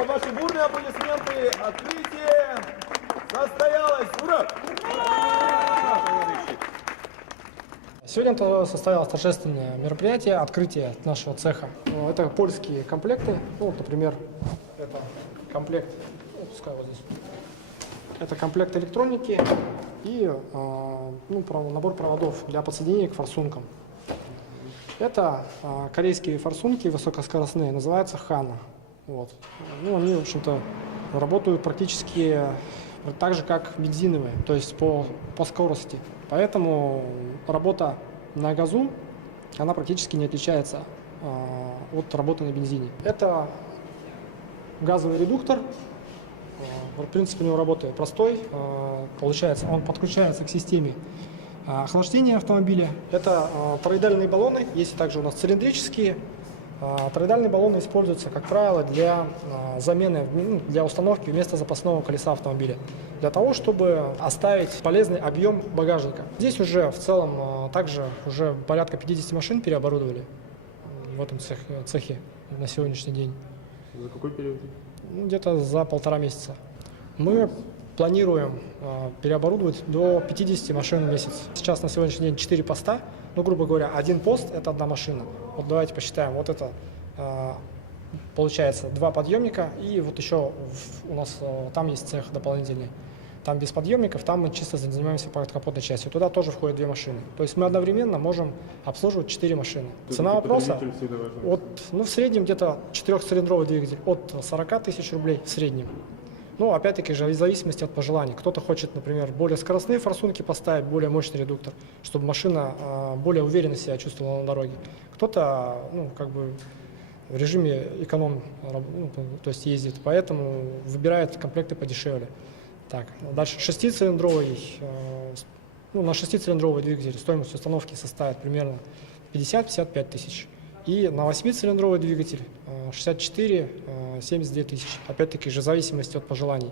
под ваши бурные аплодисменты открытие состоялось. Ура! Сегодня состоялось торжественное мероприятие, открытие нашего цеха. Это польские комплекты. Ну, вот, например, это комплект, пускай вот здесь. Это комплект электроники и набор проводов для подсоединения к форсункам. Это корейские форсунки высокоскоростные, называются Хана. Вот. Ну, они, в общем-то, работают практически так же, как бензиновые, то есть по скорости. Поэтому работа на газу, она практически не отличается от работы на бензине. Это газовый редуктор. В принципе, у него работает простой. Получается, он подключается к системе охлаждения автомобиля. Это тороидальные баллоны, есть также у нас цилиндрические. Тороидальные баллоны используются, как правило, для замены, для установки вместо запасного колеса автомобиля, для того, чтобы оставить полезный объем багажника. Здесь уже в целом также уже порядка 50 машин переоборудовали в этом цехе на сегодняшний день. За какой период? Где-то за 1,5 месяца. Мы планируем переоборудовать до 50 машин в месяц. Сейчас на сегодняшний день 4 поста. Ну, грубо говоря, один пост – это одна машина. Вот давайте посчитаем. Вот это получается 2 подъемника, и вот еще у нас там есть цех дополнительный. Там без подъемников, там мы чисто занимаемся подкапотной частью. Туда тоже входят 2 машины. То есть мы одновременно можем обслуживать 4 машины. Цена вопроса в среднем где-то 4-цилиндровый двигатель от 40 тысяч рублей в среднем. Ну, опять-таки же, в зависимости от пожеланий. Кто-то хочет, например, более скоростные форсунки поставить, более мощный редуктор, чтобы машина более уверенно себя чувствовала на дороге. Кто-то, в режиме эконом, то есть ездит, поэтому выбирает комплекты подешевле. Так, дальше 6-цилиндровый, на 6-цилиндровый двигатель стоимость установки составит примерно 50-55 тысяч. И на 8-цилиндровый двигатель 64-79 тысяч. Опять-таки же в зависимости от пожеланий.